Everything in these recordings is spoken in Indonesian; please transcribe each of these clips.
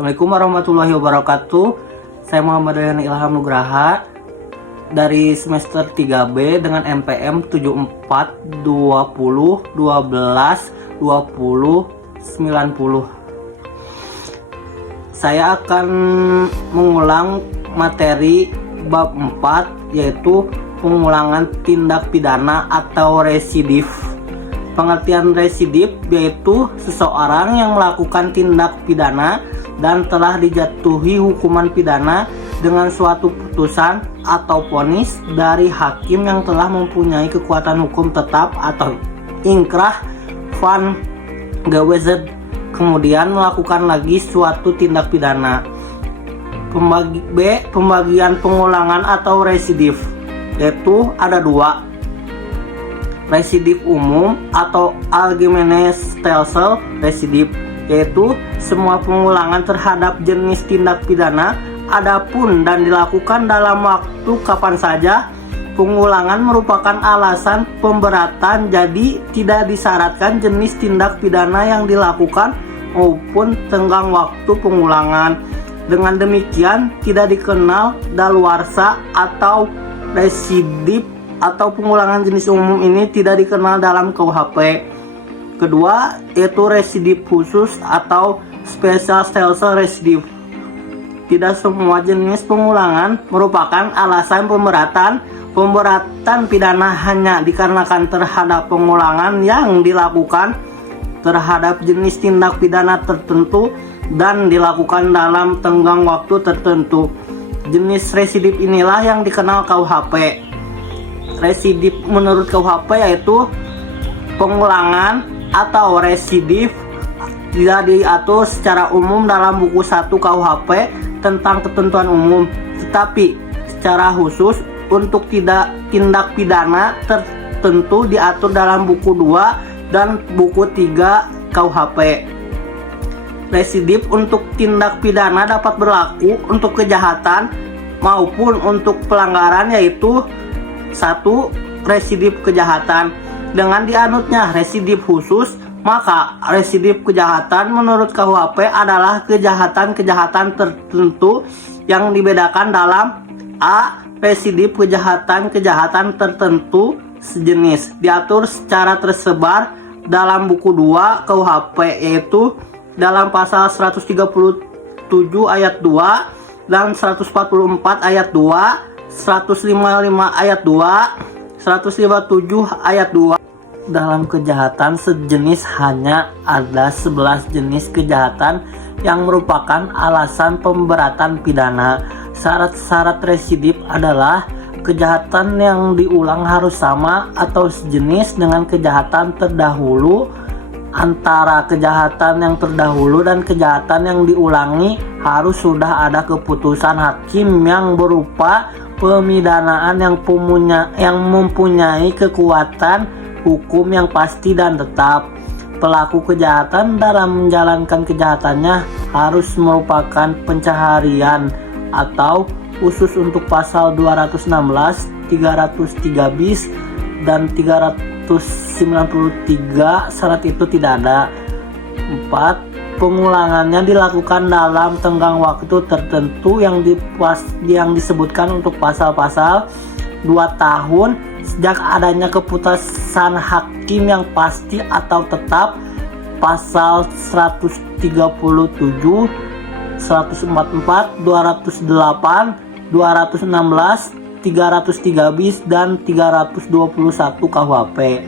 Assalamualaikum warahmatullahi wabarakatuh. Saya Muhammad Rayhan Ilham Nugraha dari semester 3B dengan NPM 74 20 12 20 90. Saya akan mengulang materi bab 4, yaitu pengulangan tindak pidana atau residif. Pengertian residif yaitu seseorang yang melakukan tindak pidana dan telah dijatuhi hukuman pidana dengan suatu putusan atau vonis dari hakim yang telah mempunyai kekuatan hukum tetap atau ingkrah van gewetzt, kemudian melakukan lagi suatu tindak pidana. Pembagian pengulangan atau residif yaitu ada dua: residif umum atau allgemeine Stelsel residif, yaitu semua pengulangan terhadap jenis tindak pidana adapun dan dilakukan dalam waktu kapan saja. Pengulangan merupakan alasan pemberatan, jadi tidak disyaratkan jenis tindak pidana yang dilakukan maupun tenggang waktu pengulangan. Dengan demikian tidak dikenal daluarsa atau residif atau pengulangan jenis umum ini tidak dikenal dalam KUHP. Kedua yaitu residif khusus atau special Stelsel residif. Tidak semua jenis pengulangan merupakan alasan pemberatan. Pemberatan pidana hanya dikarenakan terhadap pengulangan yang dilakukan terhadap jenis tindak pidana tertentu dan dilakukan dalam tenggang waktu tertentu. Jenis residif inilah yang dikenal KUHP. Residif menurut KUHP yaitu pengulangan atau residif tidak diatur secara umum dalam buku 1 KUHP tentang ketentuan umum, tetapi secara khusus untuk tindak pidana tertentu diatur dalam buku 2 dan buku 3 KUHP. Residif untuk tindak pidana dapat berlaku untuk kejahatan maupun untuk pelanggaran, yaitu 1. Residif kejahatan. Dengan dianutnya residif khusus, maka residif kejahatan menurut KUHP adalah kejahatan-kejahatan tertentu yang dibedakan dalam A. Residif kejahatan-kejahatan tertentu sejenis diatur secara tersebar dalam buku 2 KUHP, yaitu dalam pasal 137 ayat 2 dan 144 ayat 2, 155 ayat 2, 157 ayat 2. Dalam kejahatan sejenis hanya ada 11 jenis kejahatan yang merupakan alasan pemberatan pidana. Syarat-syarat residif adalah kejahatan yang diulang harus sama atau sejenis dengan kejahatan terdahulu. Antara kejahatan yang terdahulu dan kejahatan yang diulangi harus sudah ada keputusan hakim yang berupa pemidanaan yang mempunyai kekuatan hukum yang pasti dan tetap. Pelaku kejahatan dalam menjalankan kejahatannya harus merupakan pencaharian atau khusus untuk pasal 216, 303 bis dan 393 syarat itu tidak ada. 4. Pengulangannya dilakukan dalam tenggang waktu tertentu yang disebutkan untuk pasal-pasal 2 tahun sejak adanya keputusan hakim yang pasti atau tetap, pasal 137, 144, 208, 216, 303 bis dan 321 KUHP.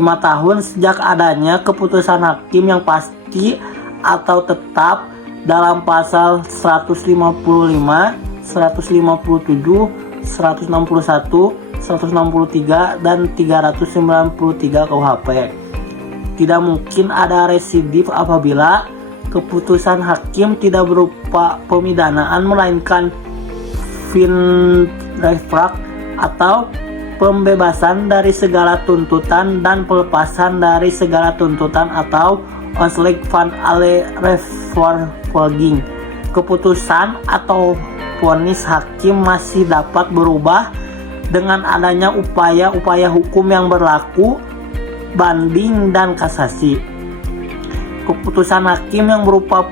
5 tahun sejak adanya keputusan hakim yang pasti atau tetap dalam pasal 155, 157, 161, 163 dan 393 KUHP. Tidak mungkin ada residif apabila keputusan hakim tidak berupa pemidanaan melainkan vrijspraak atau pembebasan dari segala tuntutan dan pelepasan dari segala tuntutan atau ontslag van alle rechtvervolging. Keputusan atau vonis hakim masih dapat berubah dengan adanya upaya-upaya hukum yang berlaku, banding dan kasasi. Keputusan hakim yang berupa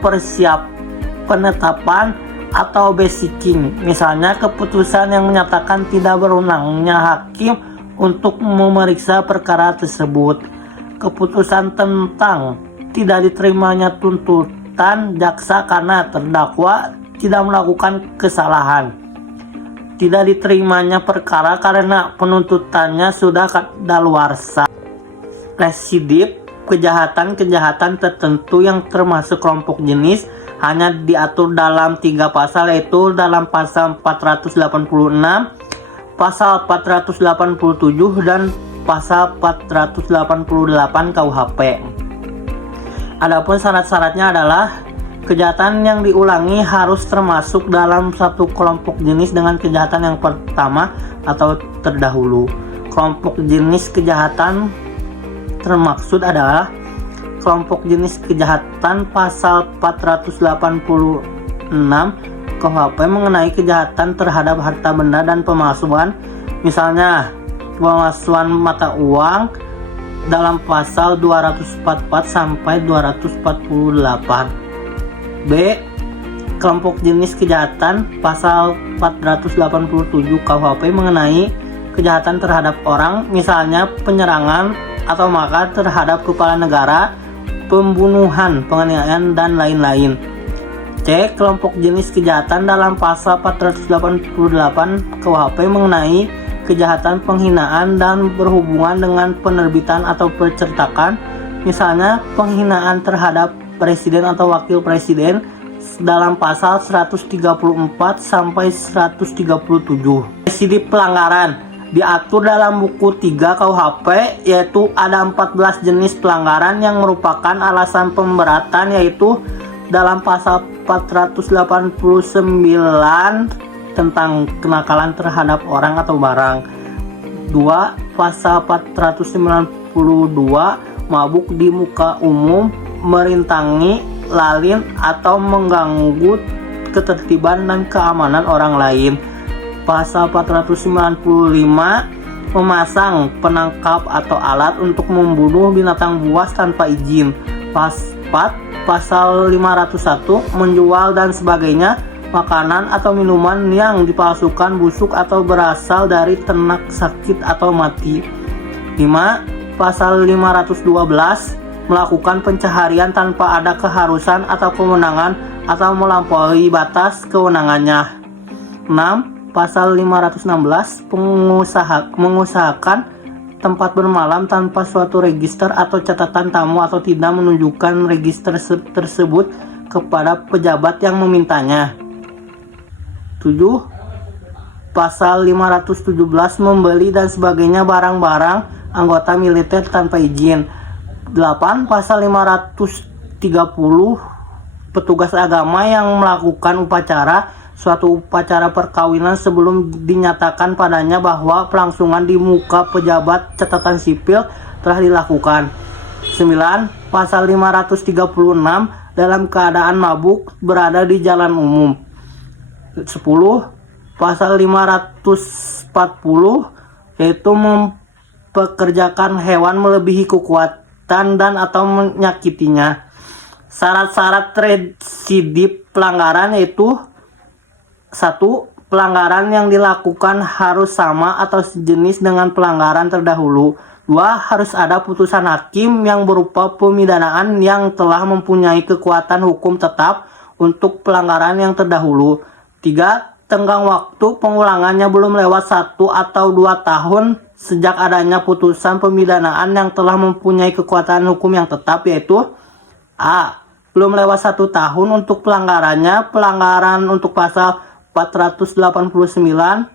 penetapan atau basicing. Misalnya keputusan yang menyatakan tidak berwenangnya hakim untuk memeriksa perkara tersebut. Keputusan tentang tidak diterimanya tuntutan jaksa karena terdakwa tidak melakukan kesalahan. Tidak diterimanya perkara karena penuntutannya sudah kadaluarsa. Residip, kejahatan-kejahatan tertentu yang termasuk kelompok jenis hanya diatur dalam 3 pasal, yaitu dalam pasal 486, pasal 487 dan pasal 488 KUHP. Adapun syarat-syaratnya adalah kejahatan yang diulangi harus termasuk dalam satu kelompok jenis dengan kejahatan yang pertama atau terdahulu. Kelompok jenis kejahatan termaksud adalah kelompok jenis kejahatan pasal 486 KUHP mengenai kejahatan terhadap harta benda dan pemalsuan, misalnya pemalsuan mata uang dalam pasal 244 sampai 248. B. Kelompok jenis kejahatan pasal 487 KUHP mengenai kejahatan terhadap orang, misalnya penyerangan atau makar terhadap kepala negara, pembunuhan, penganiayaan, dan lain-lain. C. Kelompok jenis kejahatan dalam pasal 488 KUHP mengenai kejahatan penghinaan dan berhubungan dengan penerbitan atau percetakan, misalnya penghinaan terhadap presiden atau wakil presiden dalam pasal 134 sampai 137. Residiv pelanggaran diatur dalam buku 3 KUHP, yaitu ada 14 jenis pelanggaran yang merupakan alasan pemberatan, yaitu dalam pasal 489 tentang kenakalan terhadap orang atau barang. 2. Pasal 492 mabuk di muka umum, merintangi, lalin, atau mengganggu ketertiban dan keamanan orang lain. Pasal 495 memasang, penangkap atau alat untuk membunuh binatang buas tanpa izin. Pasal 501 menjual dan sebagainya makanan atau minuman yang dipalsukan, busuk atau berasal dari ternak sakit atau mati. 5. Pasal 512 melakukan pencaharian tanpa ada keharusan atau kewenangan atau melampaui batas kewenangannya. 6. Pasal 516 mengusahakan tempat bermalam tanpa suatu register atau catatan tamu atau tidak menunjukkan register tersebut kepada pejabat yang memintanya. 7. Pasal 517 membeli dan sebagainya barang-barang anggota militer tanpa izin. 8. Pasal 530 petugas agama yang melakukan suatu upacara perkawinan sebelum dinyatakan padanya bahwa pelangsungan di muka pejabat catatan sipil telah dilakukan. 9. Pasal 536 dalam keadaan mabuk berada di jalan umum. 10. Pasal 540 yaitu mempekerjakan hewan melebihi kekuatan dan atau menyakitinya. Syarat-syarat residiv pelanggaran yaitu 1. Pelanggaran yang dilakukan harus sama atau sejenis dengan pelanggaran terdahulu. 2. Harus ada putusan hakim yang berupa pemidanaan yang telah mempunyai kekuatan hukum tetap untuk pelanggaran yang terdahulu. 3. Tenggang waktu pengulangannya belum lewat 1 atau 2 tahun sejak adanya putusan pemidanaan yang telah mempunyai kekuatan hukum yang tetap, yaitu A. Belum lewat 1 tahun untuk pelanggarannya. Pelanggaran untuk pasal 489,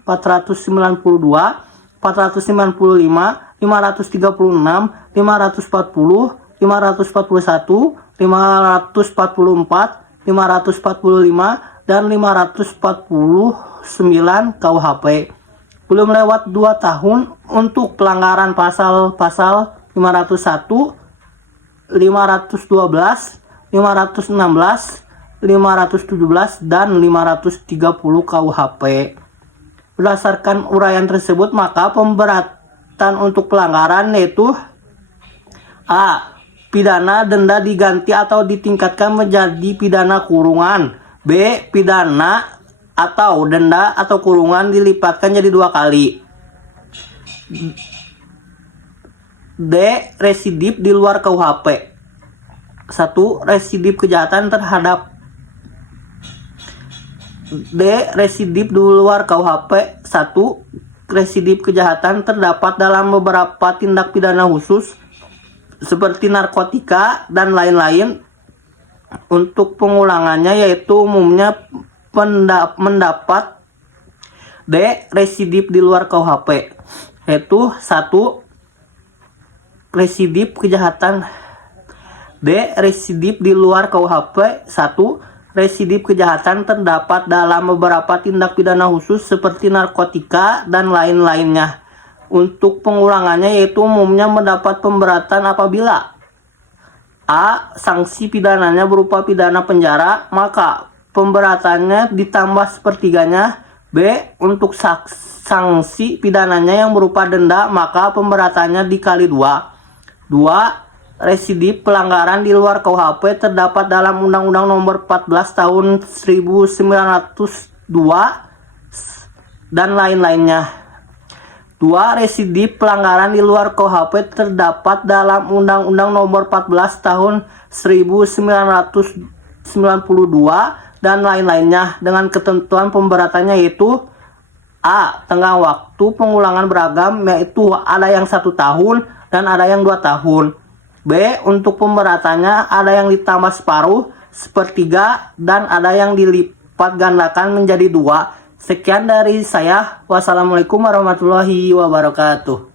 492, 495, 536, 540, 541, 541, 544, 545, dan 549 KUHP. Belum lewat 2 tahun untuk pelanggaran pasal-pasal 501, 512, 516, 517 dan 530 KUHP. Berdasarkan uraian tersebut, maka pemberatan untuk pelanggaran yaitu A. Pidana denda diganti atau ditingkatkan menjadi pidana kurungan. B. Pidana atau denda atau kurungan dilipatkan jadi 2 kali. D. Residip di luar KUHP. 1. Residip kejahatan terhadap D. Residip di luar KUHP. 1. Residip kejahatan terdapat dalam beberapa tindak pidana khusus seperti narkotika dan lain-lain. Untuk pengulangannya yaitu umumnya mendapat D. Residip di luar KUHP, yaitu 1. Residip kejahatan. D. Residip di luar KUHP. 1. Residip kejahatan terdapat dalam beberapa tindak pidana khusus seperti narkotika dan lain-lainnya. Untuk pengulangannya yaitu umumnya mendapat pemberatan apabila A. Sanksi pidananya berupa pidana penjara, maka pemberatannya ditambah sepertiganya. B. Untuk sanksi pidananya yang berupa denda, maka pemberatannya dikali 2. 2. Residip pelanggaran di luar KUHP terdapat dalam Undang-Undang Nomor 14 Tahun 1902 dan lain-lainnya. 2. Residip pelanggaran di luar KUHP terdapat dalam Undang-Undang Nomor 14 Tahun 1992 dan lain-lainnya dengan ketentuan pemberatannya yaitu A. Tengah waktu pengulangan beragam, yaitu ada yang 1 tahun dan ada yang 2 tahun. B. Untuk pemberatannya ada yang ditambah separuh, sepertiga, dan ada yang dilipat gandakan menjadi 2. Sekian dari saya. Wassalamualaikum warahmatullahi wabarakatuh.